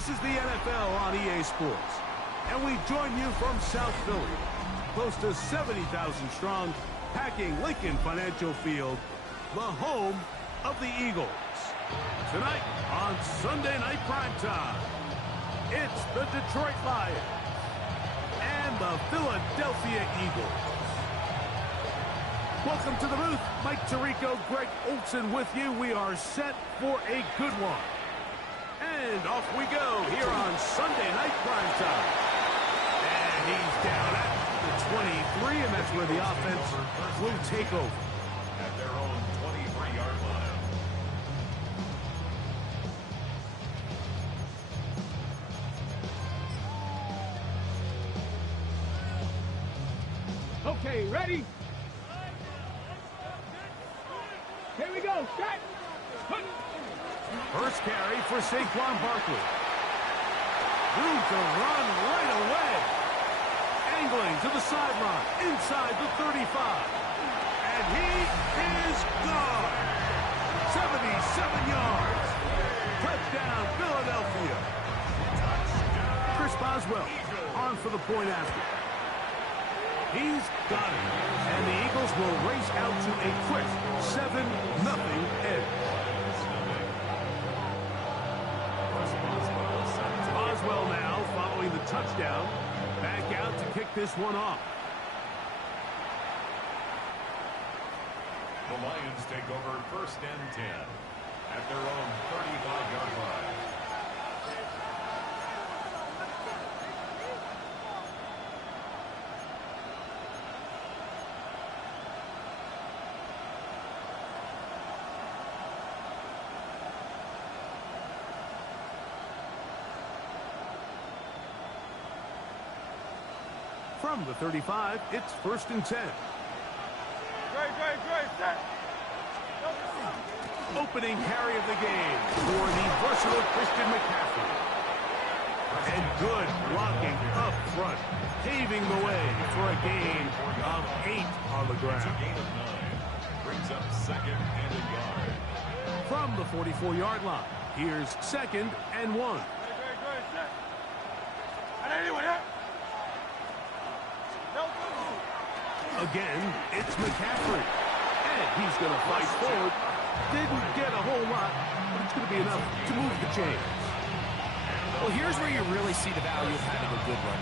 This is the NFL on EA Sports, and we join you from South Philly, close to 70,000 strong, packing Lincoln Financial Field, the home of the Eagles. Tonight on Sunday Night Primetime, it's the Detroit Lions and the Philadelphia Eagles. Welcome to the booth. Mike Tirico, Greg Olsen with you. We are set for a good one. And off we go here on Sunday Night Primetime. And he's down at the 23, and that's where the offense will take over. At their own 23-yard line. Okay, ready? Here we go, set! First carry for Saquon Barkley. Room to run right away. Angling to the sideline, inside the 35. And he is gone. 77 yards. Touchdown, Philadelphia. Chris Boswell on for the point after. He's got it. And the Eagles will race out to a quick 7-0 edge. Boswell now following the touchdown. Back out to kick this one off. The Lions take over 1st and 10 at their own 35-yard line. From the 35, it's 1st and 10. Set. Opening carry of the game for the versatile Christian McCaffrey. And good blocking up front, paving the way for a gain of 8 on the ground. It's a gain of 9. Brings up 2nd and a yard. From the 44-yard line, here's 2nd and 1. Again, it's McCaffrey. And he's going to fight forward. Didn't get a whole lot, but it's going to be enough to move the chains. Well, here's where you really see the value of having a good run.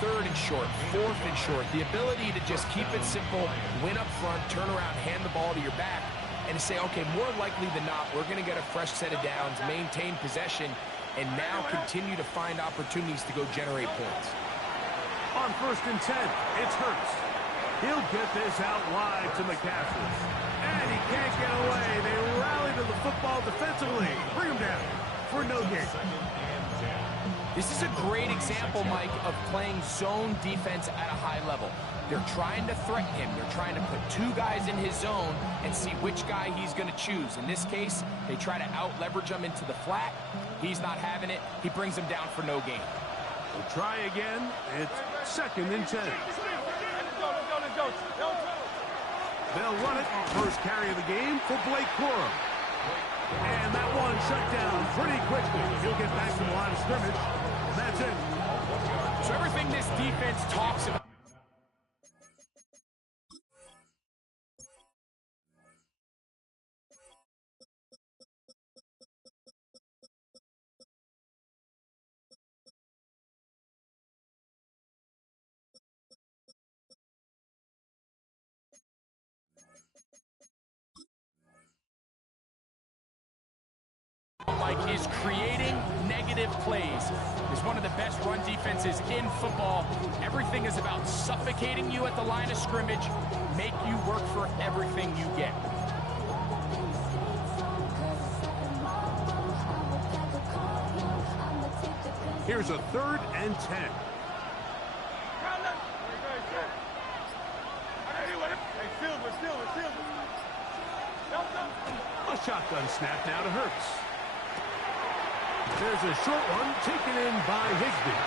3rd and short, 4th and short. The ability to just keep it simple, win up front, turn around, hand the ball to your back, and say, okay, more likely than not, we're going to get a fresh set of downs, maintain possession, and now continue to find opportunities to go generate points. On 1st and 10, it's Hurts. He'll get this out wide to McCaffrey. And he can't get away. They rally to the football defensively. Bring him down for no gain. This is a great example, Mike, of playing zone defense at a high level. They're trying to threaten him. They're trying to put 2 guys in his zone and see which guy he's going to choose. In this case, they try to out-leverage him into the flat. He's not having it. He brings him down for no gain. We'll try again. It's 2nd and 10. They'll run it. First carry of the game for Blake Corum. And that one shut down pretty quickly. He'll get back to the line of scrimmage. And that's it. So everything this defense talks about. Mike is creating negative plays. Is one of the best run defenses in football. Everything is about suffocating you at the line of scrimmage, make you work for everything you get. Here's a 3rd and 10. A shotgun snap now to Hurts. There's a short one taken in by Higbee.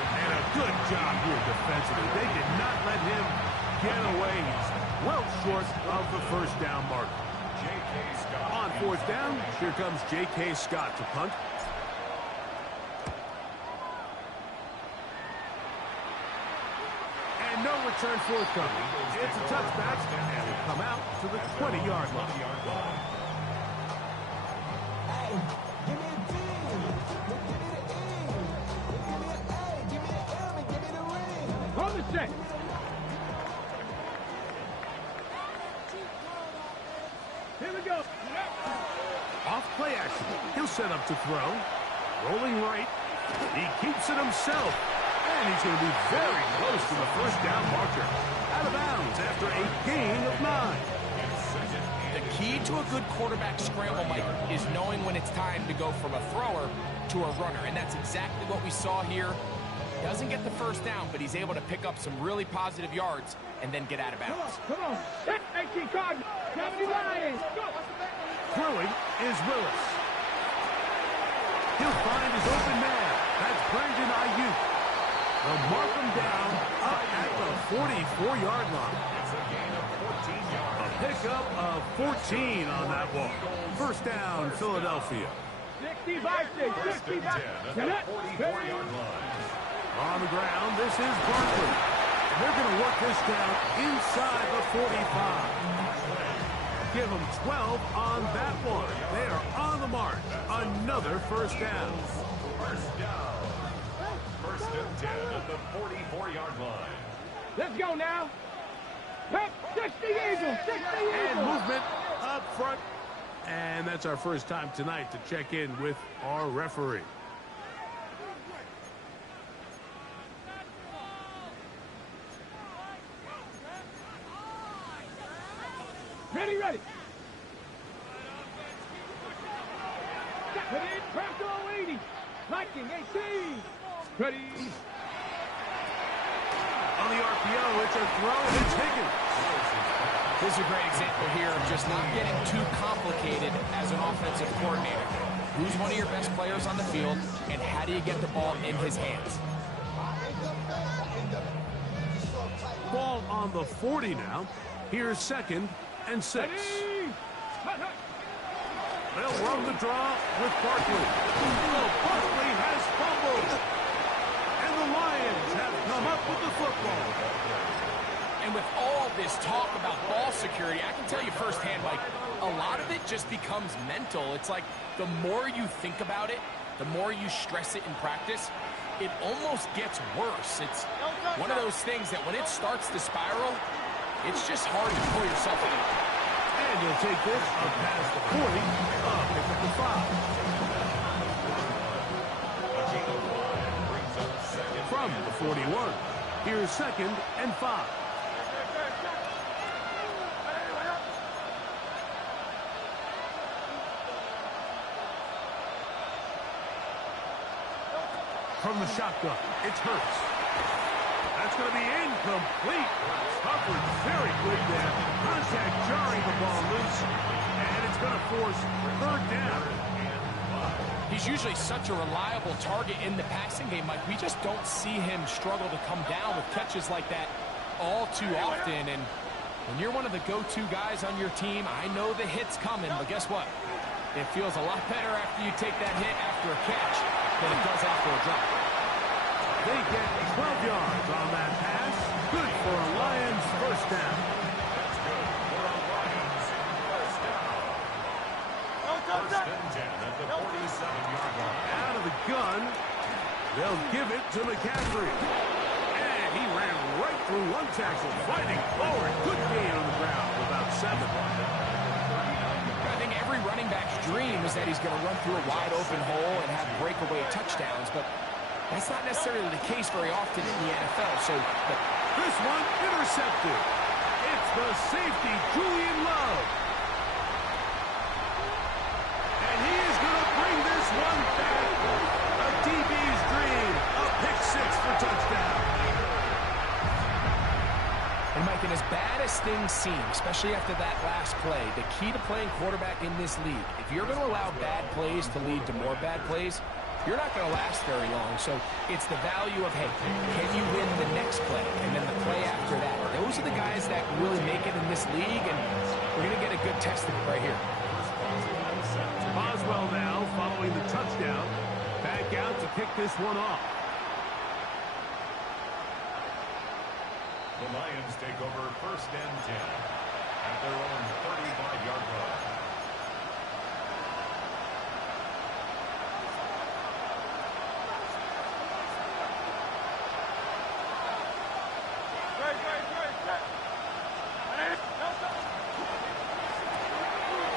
And a good job here defensively. They did not let him get away. He's well short of the 1st down mark. On 4th down, here comes J.K. Scott to punt. return forthcoming. It's a touchback, and will come out to the 20-yard line. Hold the set. Here we go. Off play action. He'll set up to throw. Rolling right. He keeps it himself. And he's going to be very close to the first down marker. Out of bounds after a gain of 9. The key to a good quarterback scramble, Mike, is knowing when it's time to go from a thrower to a runner. And that's exactly what we saw here. Doesn't get the first down, but he's able to pick up some really positive yards and then get out of bounds. Come on. 18 card. 70 Lions. Go. Throwing is Willis. He'll find his open man. That's Brandon Ayuk. They'll mark him down up at the 44-yard line. It's a gain of 14 yards. A pickup of 14 on that one. First down, Philadelphia. 60 by 6. 60 by 10 at the 44-yard line. On the ground, this is Barkley. They're going to work this down inside the 45. Give them 12 on that one. They are on the march. Another first down. First down. First and 10 at the 44-yard line. Let's go now. 60 Eagles. 60 Eagles. And movement up front. And that's our first time tonight to check in with our referee. Ready, ready. Put in, press all 80. Viking 18. Ready. On the RPO, it's a throw, and it's Higgins. This is a great example here of just not getting too complicated as an offensive coordinator. Who's one of your best players on the field, and how do you get the ball in his hands? Ball on the 40 now. Here's 2nd and 6. Ready. Hut, hut. They'll run the draw with Barkley. Well, Barkley has fumbled. And the Lions have come up with the football. And with all this talk about ball security, I can tell you firsthand, like, a lot of it just becomes mental. It's like the more you think about it, the more you stress it in practice, it almost gets worse. It's one of those things that when it starts to spiral, it's just hard to pull yourself out. And he'll take this up past the 40, pick up the 5. From the 41, here's 2nd and 5. From the shotgun, it's Hurts. That's going to be incomplete. Covered very good there. Contact jarring the ball loose. And it's going to force 3rd down. He's usually such a reliable target in the passing game, Mike. We just don't see him struggle to come down with catches like that all too often. And when you're one of the go-to guys on your team, I know the hit's coming, but guess what? It feels a lot better after you take that hit after a catch than it does after a drop. They get 12 yards on that pass. Good for a Lions first down. That's good for a Lions first down. First and 10 at the 47-yard line. Out of the gun. They'll give it to McCaffrey. And he ran right through one tackle, fighting forward. Good gain on the ground for about 7. I think every running back's dream is that he's going to run through a wide open hole and have breakaway touchdowns, but that's not necessarily the case very often in the NFL. So this one intercepted. It's the safety, Julian Love. And he is going to bring this one back. A DB's dream. A pick 6 for touchdown. And Mike, and as bad as things seem, especially after that last play, the key to playing quarterback in this league, if you're going to allow bad plays to lead to more bad plays, you're not going to last very long. So it's the value of, hey, can you win the next play and then the play after that? Those are the guys that really make it in this league, and we're going to get a good test of it right here. Boswell now following the touchdown. Back out to kick this one off. The Lions take over 1st and 10 at their own 35-yard line.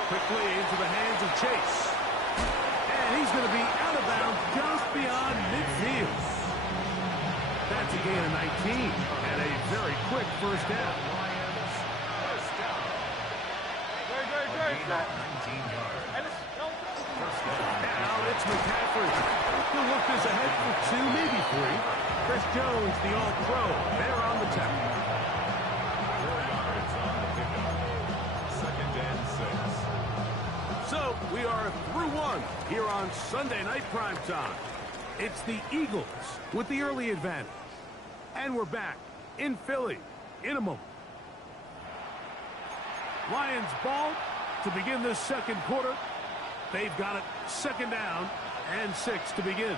Quickly into the hands of Chase. And he's going to be out of bounds just beyond midfield. That's a gain of 19 and a very quick first down. Lions first down. Gain of 19 yards. First down. Now it's McCaffrey. He'll look this ahead for 2, maybe 3. Chris Jones, the All-Pro, there on the tackle. 4 yards on the pickup. 2nd and 6. So we are through 1 here on Sunday Night Primetime. It's the Eagles with the early advantage. And we're back in Philly in a moment. Lions ball to begin this second quarter. They've got it 2nd down and 6 to begin.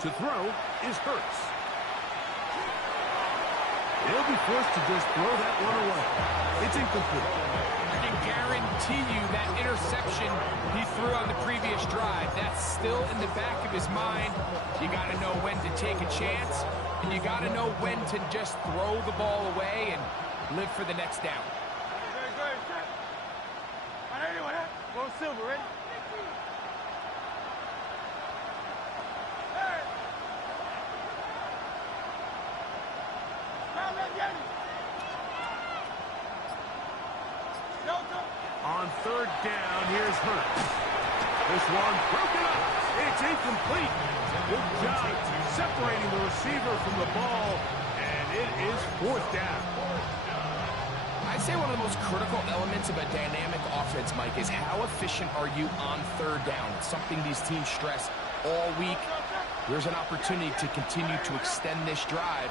To throw is Hurts. He'll be forced to just throw that one away. It's incomplete. I can guarantee you that interception he threw on the previous drive, that's still in the back of his mind. You got to know when to take a chance, and you got to know when to just throw the ball away and live for the next down. Go Silver, ready? On 3rd down, here's Hurts. This one broken up. It's incomplete. Good job separating the receiver from the ball, and it is 4th down. I'd say one of the most critical elements of a dynamic offense, Mike, is how efficient are you on 3rd down? It's something these teams stress all week. There's an opportunity to continue to extend this drive.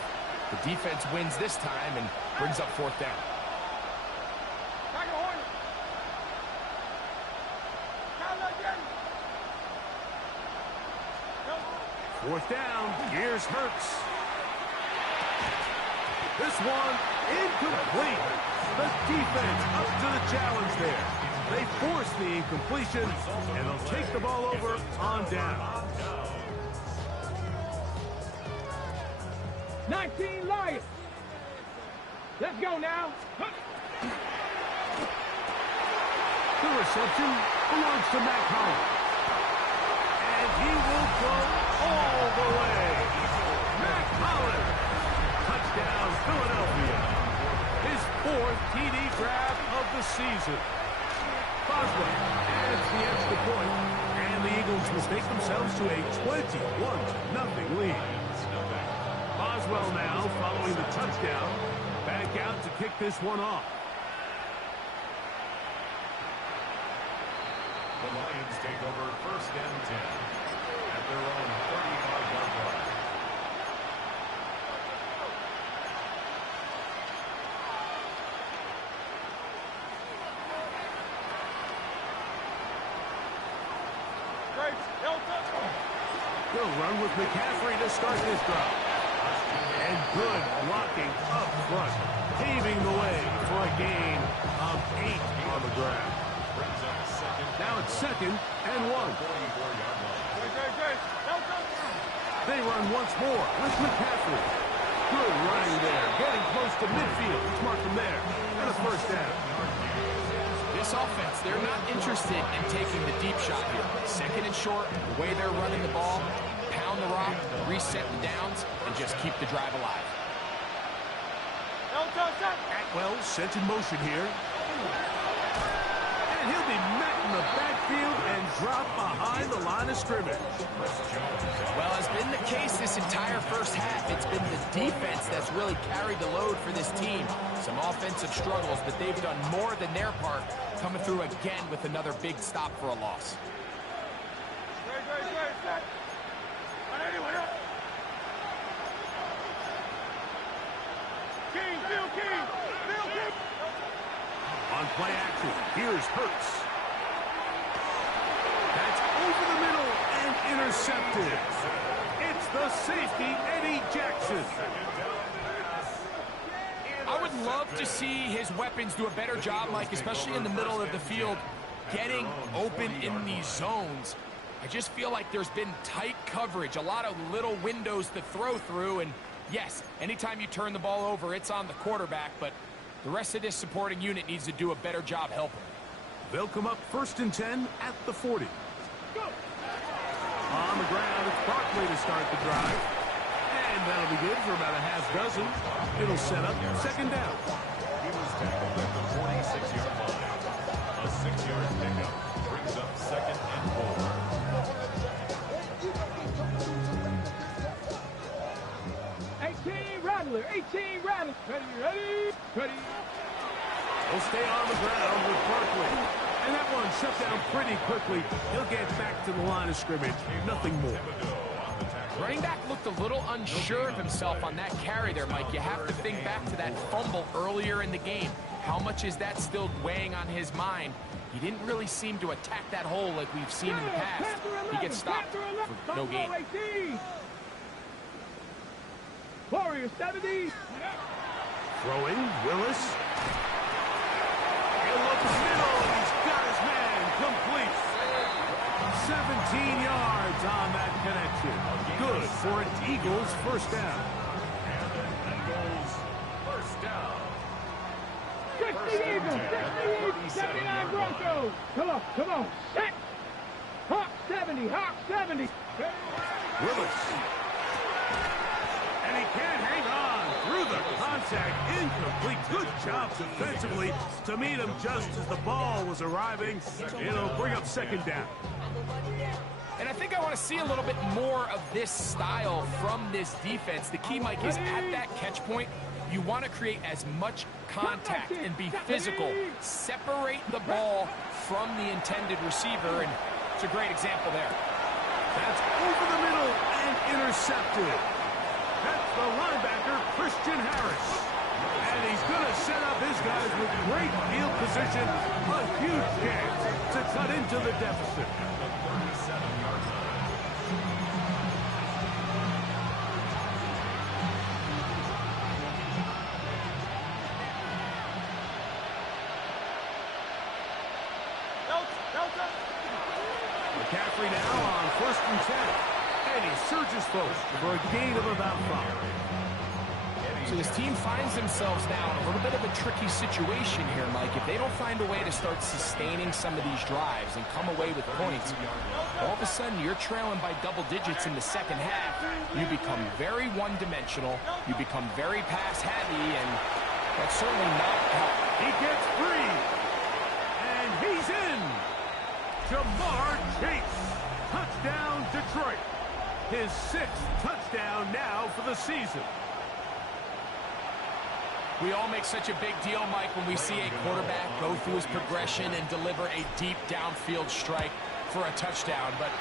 The defense wins this time and brings up 4th down. 4th down, here's Hurts. This one incomplete. The defense up to the challenge there. They force the incompletion, and they'll take the ball over on down. 19 Lions. Let's go now. The reception belongs to Matt Collins. And he will go all the way. Matt Collins. Touchdown, Philadelphia. His 4th TD grab of the season. Boswell adds the extra point. And the Eagles will take themselves to a 21-0 lead. Boswell now, following the touchdown, back out to kick this one off. The Lions take over 1st and 10 at their own 35-yard line. He'll run with McCaffrey to start this drive. And good blocking up front, paving the way for a gain of 8 on the ground. Brings up 2nd. Now it's 2nd and 1. 44-yard line. They run once more with McCaffrey. Good running there, getting close to midfield. Smart from there, and a 1st down. This offense, they're not interested in taking the deep shot here. 2nd and short, the way they're running the ball, pound the rock, reset the downs, and just keep the drive alive. Atwell sent in motion here. And he'll be met in the backfield and dropped behind the line of scrimmage. Well, has been the case this entire first half. It's been the defense that's really carried the load for this team. Some offensive struggles, but they've done more than their part, coming through again with another big stop for a loss. On play action. Here's Hurts. That's over the middle and intercepted. It's the safety, Eddie Jackson. I would love to see his weapons do a better job, Mike, especially in the middle of the field, getting open in these zones. I just feel like there's been tight coverage, a lot of little windows to throw through, and yes, anytime you turn the ball over, it's on the quarterback, but the rest of this supporting unit needs to do a better job helping. They'll come up 1st and 10 at the 40. Go. On the ground, it's Barkley to start the drive. And that'll be good for about a half dozen. It'll set up 2nd down. He was tackled at the 46-yard line. A 6-yard pickup brings up 2nd and 4. 18 Rattler. 18 Rattler. Ready. They'll stay on the ground with Barkley. And that one shut down pretty quickly. He'll get back to the line of scrimmage. Nothing more. Running back looked a little unsure of himself on that carry there, Mike. You have to think back to that fumble earlier in the game. How much is that still weighing on his mind? He didn't really seem to attack that hole like we've seen in the past. He gets stopped for no gain. Warrior 70. Throwing, Willis. He looks middle, and he's got his man complete. 17 yards on that connection. Good for an Eagles 1st down. Eagles 1st down. 60 Eagles. 79 Broncos. Come on. Set. Hawk 70. Willis. And he can't hang on through the contact. Incomplete. Good job defensively to meet him just as the ball was arriving. It'll bring up 2nd down. And I think I want to see a little bit more of this style from this defense. The key, Mike, is at that catch point, you want to create as much contact and be physical. Separate the ball from the intended receiver, and it's a great example there. That's over the middle and intercepted. That's the linebacker, Christian Harris. And he's going to set up his guys with great field position. A huge chance to cut into the deficit. McCaffrey now on 1st and 10. And he surges forward for a gain of about 5. So this team finds themselves now in a little bit of a tricky situation here, Mike. If they don't find a way to start sustaining some of these drives and come away with points, all of a sudden you're trailing by double digits in the 2nd half. You become very one-dimensional. You become very pass-heavy, and that's certainly not helpful. He gets free. And he's in. Jamar Chase. Touchdown, Detroit. His 6th touchdown now for the season. We all make such a big deal, Mike, when we see a quarterback go through his progression and deliver a deep downfield strike for a touchdown. But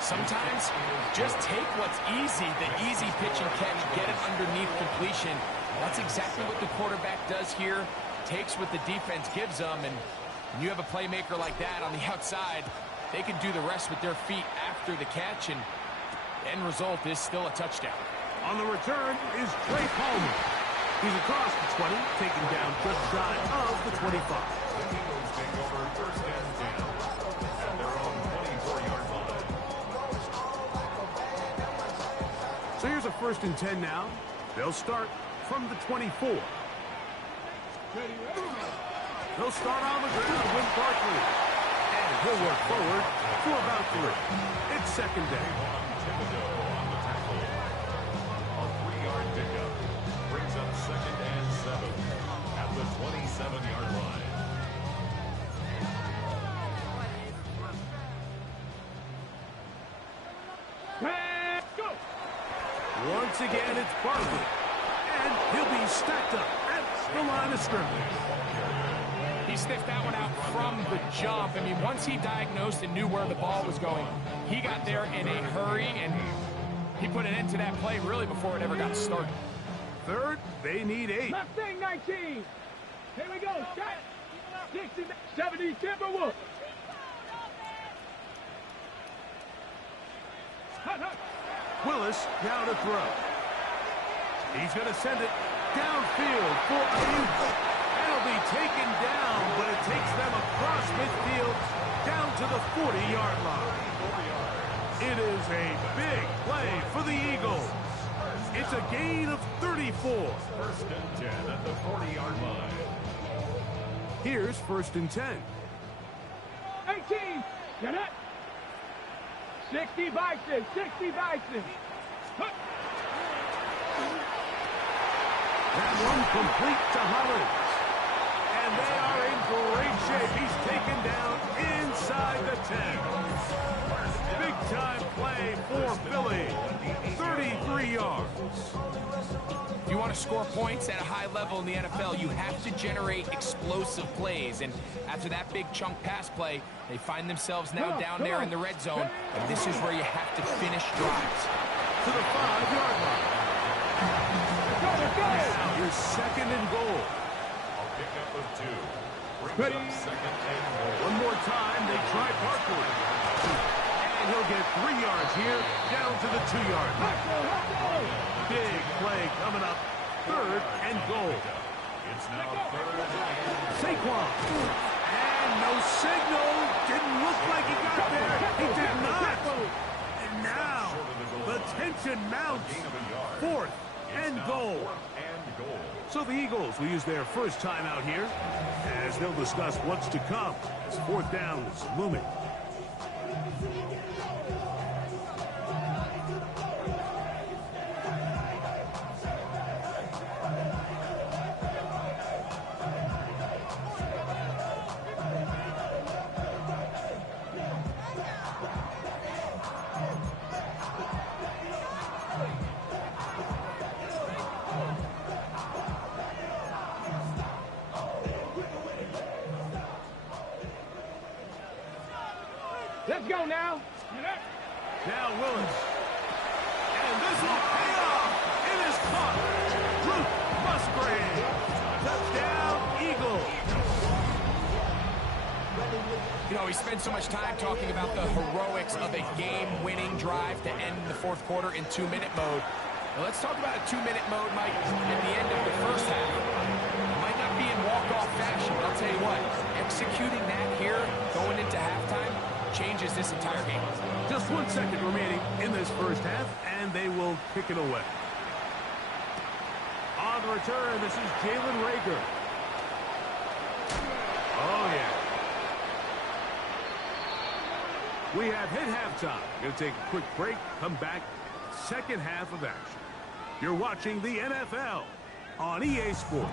sometimes just take what's easy, the easy pitch and catch, get it underneath completion. That's exactly what the quarterback does here. Takes what the defense gives them, and when you have a playmaker like that on the outside, they can do the rest with their feet after the catch, and the end result is still a touchdown. On the return is Trey Palmer. He's across the 20, taken down just shy of the 25. The Eagles take over 1st and 10 at their own 24-yard line. So here's a 1st and 10 now. They'll start from the 24. They'll start on the ground with Barkley. And he'll work forward for about 3. It's 2nd down. Thibodeau on the tackle. A 3-yard pickup brings up 2nd and 7 at the 27-yard line. Go. Once again, it's Barkley. And he'll be stacked up at the line of scrimmage. He sniffed that one out from the jump. I mean, once he diagnosed and knew where the ball was going, he got there in a hurry, and he put an end to that play really before it ever got started. 3rd, they need 8. Mustang 19. Here we go. Shot. 60, 70 Timberwolves. Willis now to throw. He's going to send it downfield for Ayuk. It'll be taken down, but it takes them across midfield down to the 40-yard line. It is a big play for the Eagles. It's a gain of 34. First and 10 at the 40-yard line. Here's first and 10. 18. Get it. 60 Bison. 60 Bison. That one complete to Hollins. And they are in great shape. He's taken down inside the 10. Big-time play for Philly. 33 yards. If you want to score points at a high level in the NFL, you have to generate explosive plays. And after that big chunk pass play, they find themselves now down there in the red zone. And this is where you have to finish drives. To the 5-yard line. Now here's second and goal. A pickup of 2. Brings Ready. up second and goal. One more time, they try Barkley. And he'll get 3 yards here, down to the 2-yard line. Big play coming up, third and goal. It's now third and Saquon. And no signal. Didn't look like he got there. He did not. And now the tension mounts. gain of a yard. Fourth and Now goal. fourth and goal. So the Eagles will use their first time out here as they'll discuss what's to come as fourth down is looming. Let's go now. Now Willis. And this will pay off. It is caught. Luke Musgrave. Touchdown, Eagles. You know, we spend so much time talking about the heroics of a game-winning drive to end the fourth quarter in 2-minute mode. Now let's talk about a 2-minute mode, Mike, at the end of the first half. It might not be in walk-off fashion, but I'll tell you what, executing that here, going into halftime, changes this entire game. Just 1 second remaining in this first half, and they will kick it away. On the return, this is Jalen Reagor. Oh, yeah. We have hit halftime. Going to take a quick break, come back, second half of action. You're watching the NFL on EA Sports.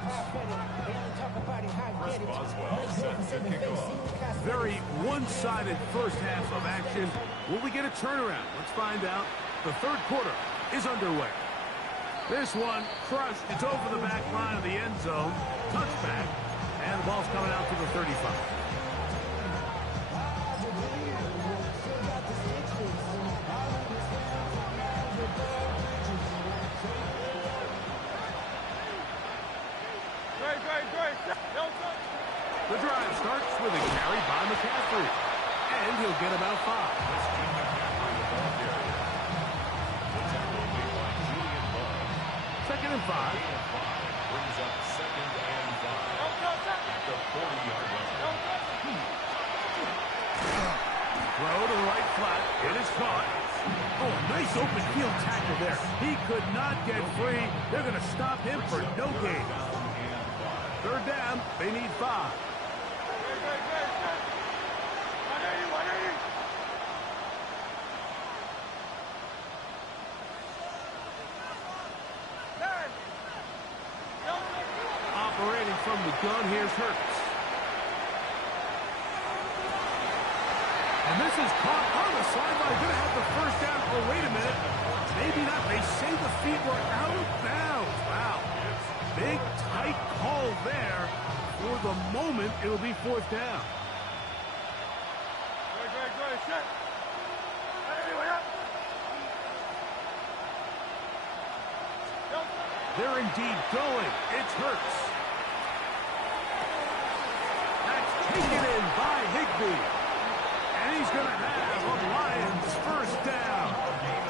Chris Boswell set to kick off. Very one-sided first half of action. Will we get a turnaround? Let's find out. The third quarter is underway. This one crushed. It's over the back line of the end zone. Touchback. And the ball's coming out to the 35. The drive starts with a carry by McCaffrey. And he'll get about 5. It's Jim McCaffrey, the ball carrier. The tackle made by Julian Love. Second and 5. Gain of 5 brings up second and 5 at the 40-yard line. Throw to the right flat. It is caught. Oh, nice open field tackle there. He could not get free. They're going to stop him for no gain. Third down. They need 5. Operating from the gun, here's Hurts. And this is caught on the sideline. Going to have the first down. Oh, wait a minute. Maybe not. They say the feet were out of bounds. Wow. Big, tight call there. For the moment, it'll be fourth down. They're indeed going. It's Hurts. That's be. And he's going to have a Lions first down.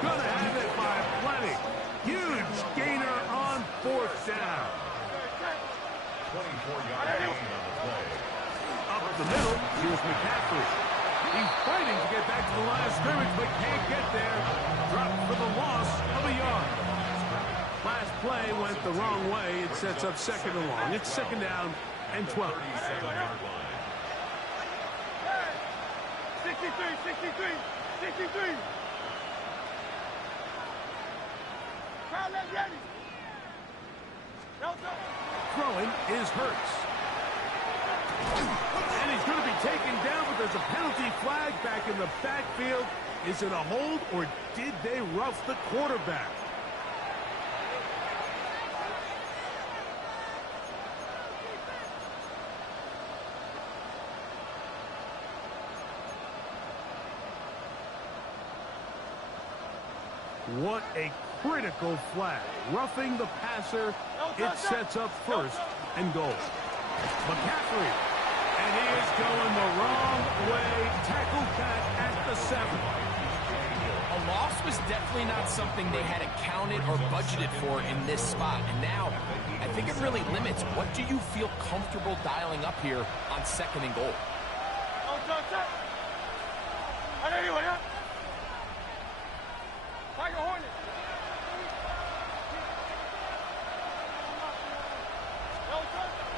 Going to have it by plenty. Huge gainer on fourth down. 24-yard gain on the play. Up the middle, here's McCaffrey. He's fighting to get back to the line of scrimmage, but can't get there. Dropped for the loss of a yard. Last play went the wrong way. It sets up second and long. It's second down and 12. 37-yard line. 63. Throwing is Hurts. And he's going to be taken down, but there's a penalty flag back in the backfield. Is it a hold, or did they rough the quarterback? What a critical flag. Roughing the passer. It sets up first and goal. McCaffrey. And he is going the wrong way. Tackled back at the 7. A loss was definitely not something they had accounted or budgeted for in this spot. And now, I think it really limits. What do you feel comfortable dialing up here on second and goal?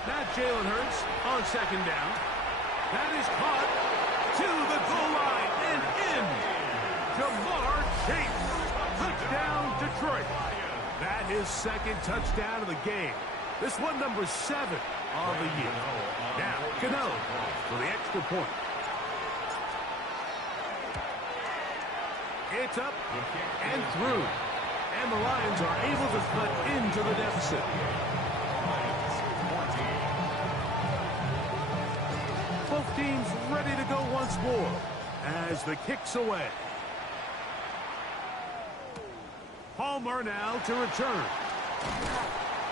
Not Jalen Hurts on second down. That is caught to the goal line and in. Jamar Chase. Touchdown, Detroit. That is second touchdown of the game. This one number 7 of the year. Now, Cano for the extra point. It's up and through. And the Lions are able to cut into the deficit. Both teams ready to go once more as the kick's away. Palmer now to return.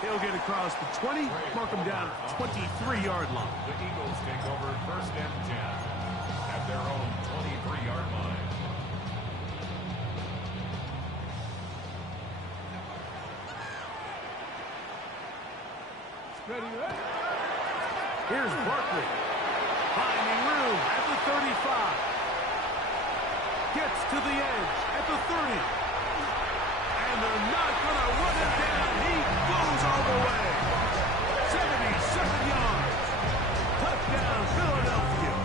He'll get across the 20, mark him down at the 23-yard line. The Eagles take over first and 10 at their own 23-yard line. Here's Barkley. Finding room at the 35. Gets to the edge at the 30. And they're not going to run him down. He goes all the way. 77 yards. Touchdown, Philadelphia.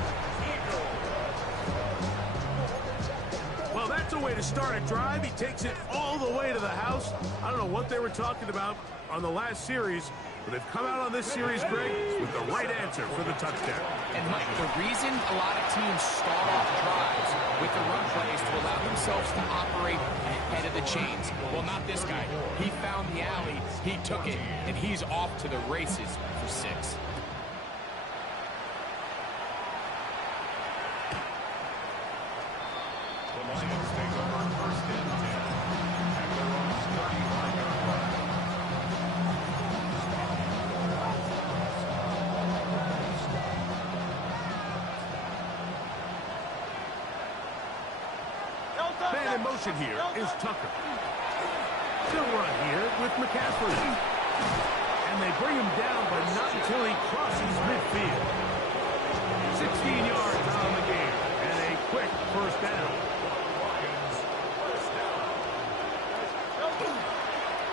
Well, that's a way to start a drive. He takes it all the way to the house. I don't know what they were talking about on the last series, but they've come out on this series, Greg, with the right answer for the touchdown. And, Mike, the reason a lot of teams start off drives with the run plays to allow themselves to operate ahead of the chains. Well, not this guy. He found the alley, he took it, and he's off to the races for 6. The Lions take over first and 10 at their own 35-yard line. Man in motion here is Tucker. Still run here with McCaffrey. And they bring him down, but not until he crosses midfield. 16 yards on the game, and a quick first down.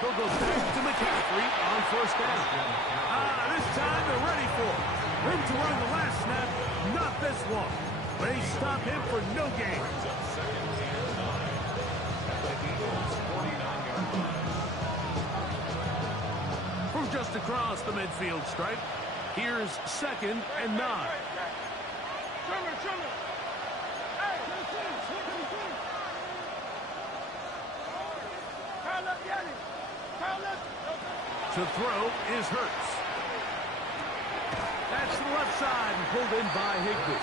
He'll go back to McCaffrey on first down. This time they're ready for it. Room to run the last snap, not this one. They stop him for no gain. From just across the midfield stripe, here's second and 9. To throw is Hurts. That's the left side and pulled in by Higbee.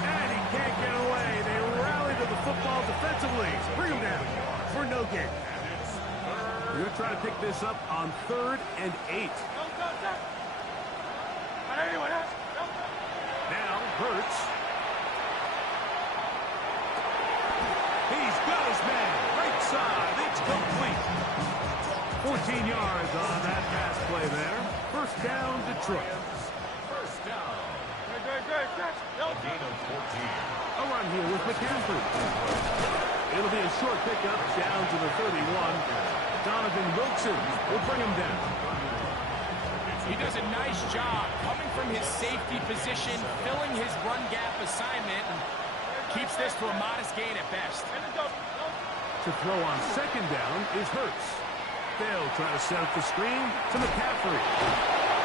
And he can't get away. They rally to the football defensively. Bring him down for no gain. We're going to try to pick this up on 3rd and 8. Now Hurts got his man. Right side. It's complete. 14 yards on that pass play there. First down, Detroit. First down. A gain of 14. A run here with McCaffrey. It'll be a short pickup down to the 31. Donovan Wilson will bring him down. He does a nice job coming from his safety position, filling his run gap assignment, and keeps this to a modest gain at best. To throw on second down is Hurts. They'll try to set up the screen to McCaffrey.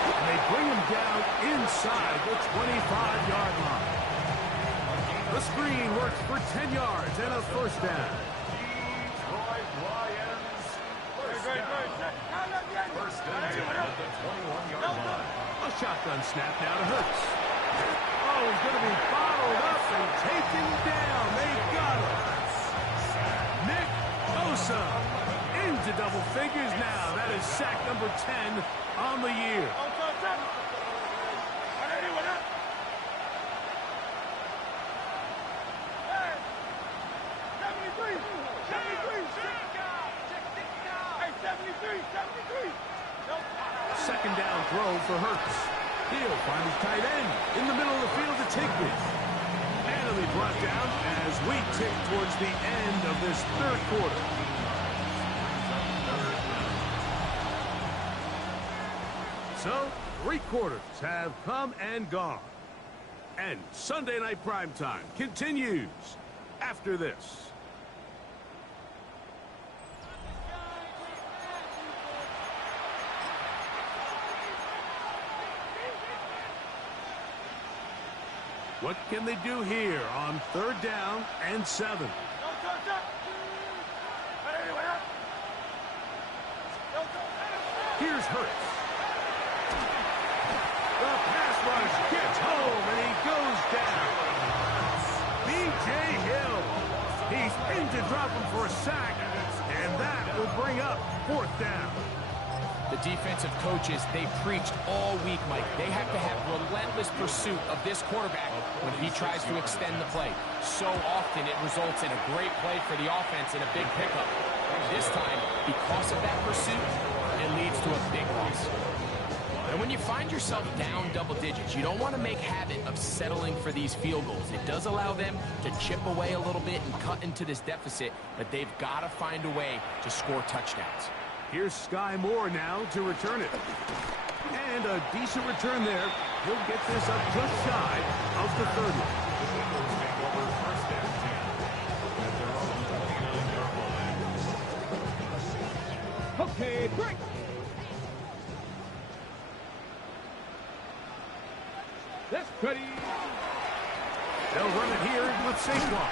And they bring him down inside the 25-yard line. The screen works for 10 yards and a first down. Detroit Lions. First and 10 at the 21-yard line. A shotgun snap now to Hurts. Oh, he's going to be bottled up and taken down. They got him. Nick Bosa into double figures now. That is sack number 10 on the year. Second down throw for Hurts. He'll find his tight end in the middle of the field to take this. And he'll be brought down as we tick towards the end of this third quarter. So, 3 quarters have come and gone. And Sunday Night Primetime continues after this. What can they do here on third down and 7? Here's Hurts. The pass rush gets home and he goes down. B.J. Hill. He's in to drop him for a sack, and that will bring up fourth down. The defensive coaches, they preached all week, Mike. They have to have relentless pursuit of this quarterback when he tries to extend the play. So often it results in a great play for the offense and a big pickup. This time, because of that pursuit, it leads to a big loss. And when you find yourself down double digits, you don't want to make habit of settling for these field goals. It does allow them to chip away a little bit and cut into this deficit, but they've got to find a way to score touchdowns. Here's Sky Moore now to return it. And a decent return there. He'll get this up just shy of the 30. First and 10 at their own 29-yard line. Okay, break. That's pretty. They'll run it here with Saquon.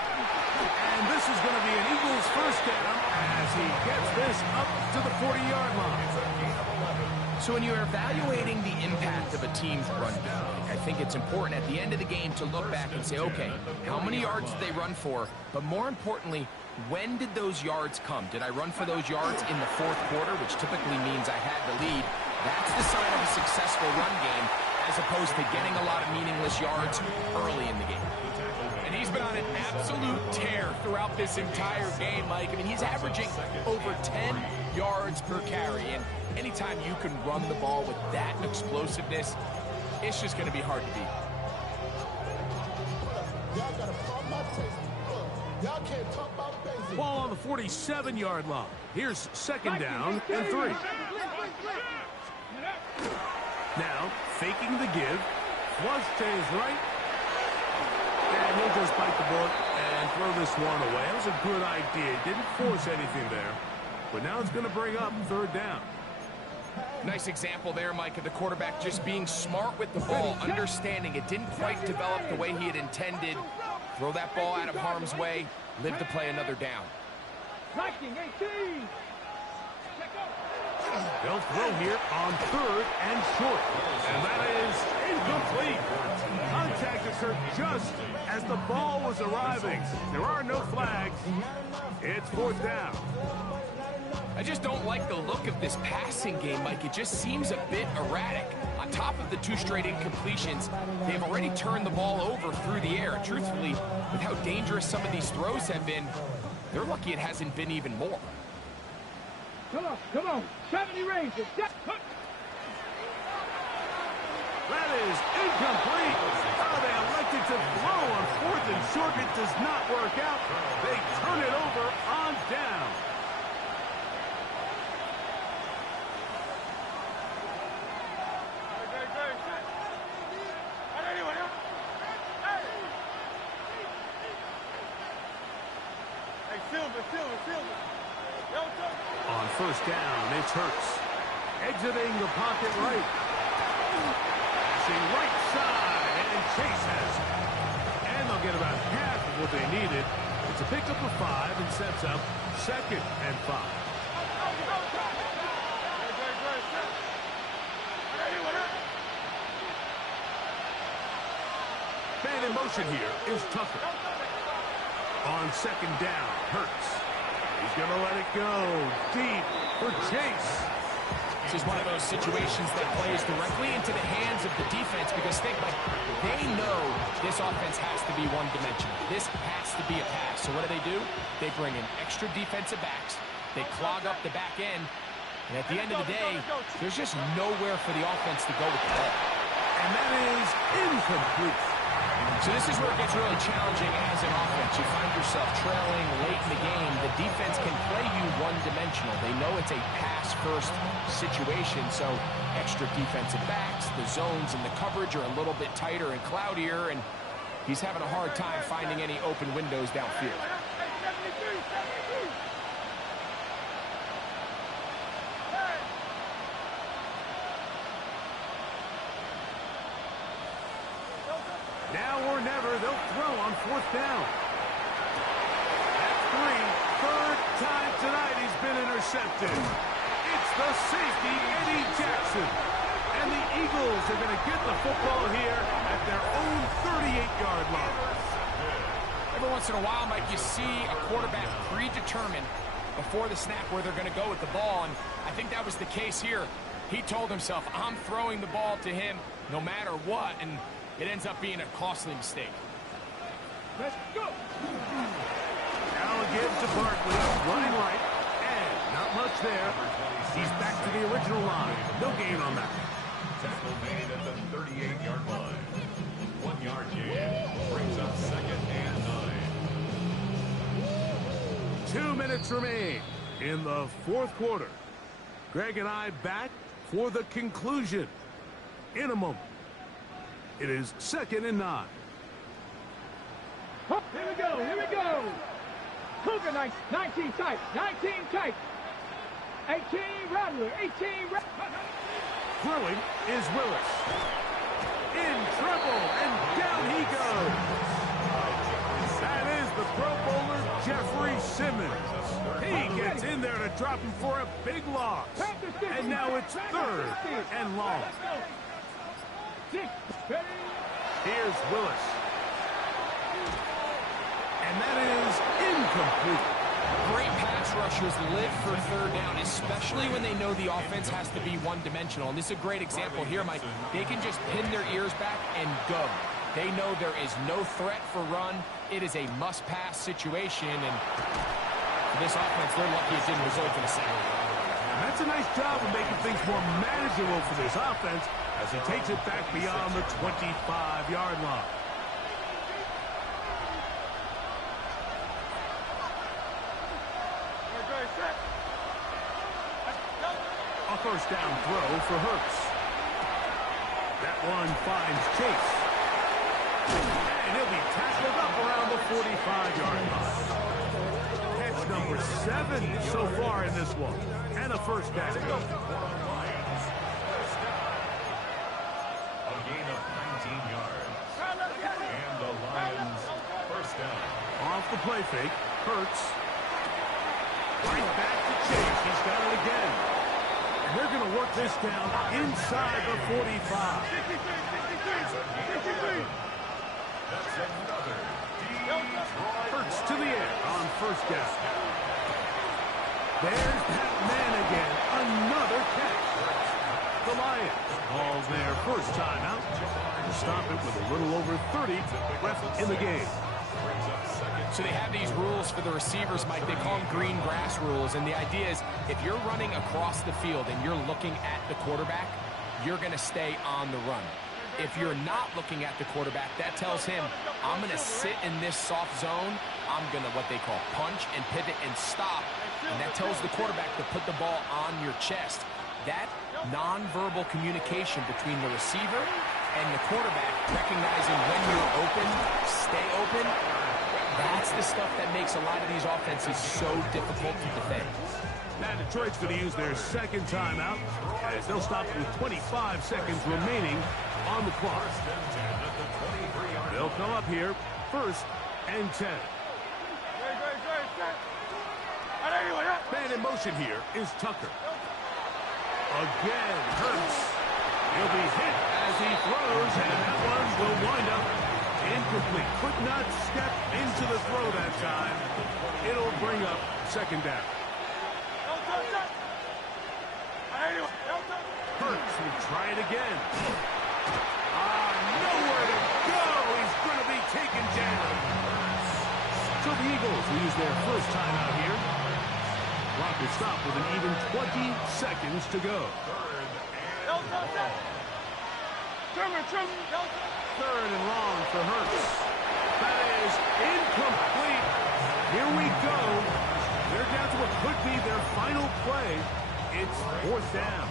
And this is going to be an Eagles first down as he gets this up to the 40-yard line. So when you're evaluating the impact of a team's run game, I think it's important at the end of the game to look back and say, okay, how many yards did they run for? But more importantly, when did those yards come? Did I run for those yards in the fourth quarter, which typically means I had the lead? That's the sign of a successful run game, as opposed to getting a lot of meaningless yards early in the game. And he's been on an absolute tear throughout this entire game, Mike. I mean, he's averaging over 10 yards per carry. And anytime you can run the ball with that explosiveness, it's just going to be hard to beat. Ball on the 47-yard line. Here's second down and 3. Now, faking the give. Flush to his right. And he'll just bite the bullet and throw this one away. That was a good idea. Didn't force anything there. But now it's going to bring up third down. Nice example there, Mike, of the quarterback just being smart with the ball, understanding it didn't quite develop the way he had intended. Throw that ball out of harm's way, live to play another down. They'll throw here on third and short. And that is incomplete. Contact occurred just as the ball was arriving. There are no flags. It's fourth down. I just don't like the look of this passing game, Mike. It just seems a bit erratic. On top of the 2 straight incompletions, they've already turned the ball over through the air. Truthfully, with how dangerous some of these throws have been, they're lucky it hasn't been even more. Come on. 70 ranges. That is incomplete. Oh, they elected to throw on 4th and short. It does not work out. They turn it over on down. On first down, it's Hurts. Exiting the pocket right. Passing right side, and Chase has it. And they'll get about half of what they needed. It's a pickup of 5 and sets up 2nd and 5. Man in motion here is Tucker. On 2nd down, Hurts. He's going to let it go deep for Chase. This is one of those situations that plays directly into the hands of the defense because think like they know this offense has to be one-dimensional. This has to be a pass. So what do? They bring in extra defensive backs. They clog up the back end. And at the end of the day, there's just nowhere for the offense to go with the ball. And that is incomplete. So this is where it gets really challenging as an offense. You find yourself trailing late in the game. The defense can play you one-dimensional. They know it's a pass-first situation, so extra defensive backs, the zones and the coverage are a little bit tighter and cloudier, and he's having a hard time finding any open windows downfield. Now or never, they'll throw on 4th down. At 3, 3rd time tonight he's been intercepted. It's the safety, Eddie Jackson. And the Eagles are going to get the football here at their own 38-yard line. Every once in a while, Mike, you see a quarterback predetermined before the snap where they're going to go with the ball, and I think that was the case here. He told himself, I'm throwing the ball to him no matter what, and it ends up being a costly mistake. Let's go. Now again to Barkley, running right, and not much there. He's back to the original line. No gain on that. Tackle made at the 38-yard line. 1-yard gain brings up 2nd and 9. 2 minutes remain in the 4th quarter. Greg and I back for the conclusion in a moment. It is 2nd and 9. Here we go. Cougar 19 tight. 18 Rattler. Throwing is Willis. In trouble, and down he goes. That is the Pro Bowler, Jeffrey Simmons. He gets in there to drop him for a big loss. And now it's 3rd and long. Here's Willis. And that is incomplete. Great pass rushers live for 3rd down, especially when they know the offense has to be one-dimensional. And this is a great example here, Mike. They can just pin their ears back and go. They know there is no threat for run. It is a must-pass situation, and for this offense, they're lucky it didn't result in a sack. And that's a nice job of making things more manageable for this offense as he takes it back beyond the 25-yard line. A 1st down throw for Hurts. That one finds Chase. And he'll be tackled up around the 45-yard line. Catch number 7 so far in this one. And a 1st down. A gain of 19 yards. And the Lions 1st down. Off the play fake, Hurts. Right back to Chase. He's got it again. And they're going to work this down inside the 45. That's another Hurts to the air on 1st down. There's Pat Mannigan, another catch. The Lions call their first timeout to stop it with a little over 30 left in the game. brings up second. So they have these rules for the receivers, Mike. They call them green grass rules. And the idea is if you're running across the field and you're looking at the quarterback, you're going to stay on the run. If you're not looking at the quarterback, that tells him, I'm going to sit in this soft zone. I'm going to what they call punch and pivot and stop. And that tells the quarterback to put the ball on your chest. That nonverbal communication between the receiver and the quarterback, recognizing when you're open, stay open, that's the stuff that makes a lot of these offenses so difficult to defend. Now Detroit's going to use their second timeout as they'll stop with 25 seconds remaining on the clock. They'll come up here, 1st and 10. Man in motion here is Tucker. Again, Hurts. He'll be hit as he throws, and that one will wind up incomplete. Could not step into the throw that time. It'll bring up 2nd down. Hurts will try it again. Nowhere to go. He's going to be taken down. So the Eagles will use their first timeout here. Clock will stop with an even 20 seconds to go. 3rd and long for Hurts. That is incomplete. Here we go. They're down to what could be their final play. It's 4th down.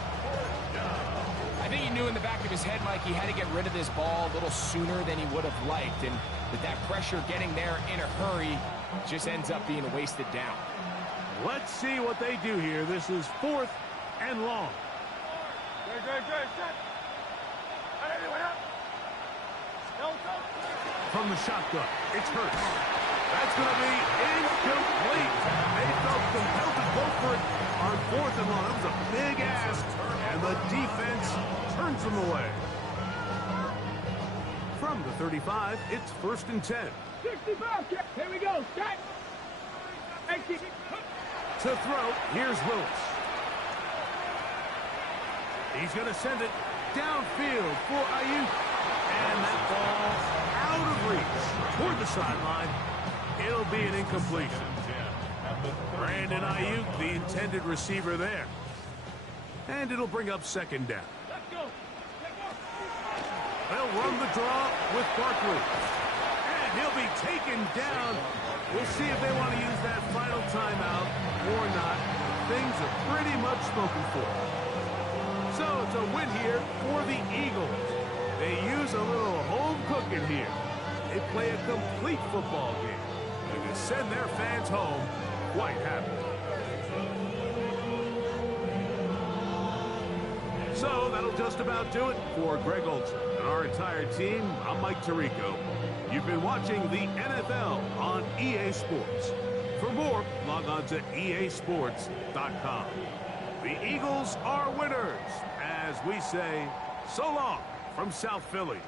I think he knew in the back of his head, Mike, he had to get rid of this ball a little sooner than he would have liked. And with that pressure getting there in a hurry, just ends up being a wasted down. Let's see what they do here. This is 4th and long. From the shotgun, it's Hurts. That's going to be incomplete. They felt compelled to go for it on 4th and long. That was a big ask, and the defense turns them away. From the 35, it's 1st and 10. 65, here we go, set. To throw, here's Willis. He's going to send it downfield for Ayuk. And that ball out of reach toward the sideline. It'll be an incompletion. Brandon Ayuk, the intended receiver there. And it'll bring up 2nd down. Let's go. They'll run the draw with Barkley. And he'll be taken down. We'll see if they want to use that final timeout or not. Things are pretty much spoken for. So it's a win here for the Eagles. They use a little home cooking here. They play a complete football game. And they send their fans home quite happy. So that'll just about do it for Greg Olsen and our entire team. I'm Mike Tirico. You've been watching the NFL on EA Sports. For more, log on to easports.com. The Eagles are winners, as we say, so long from South Philly.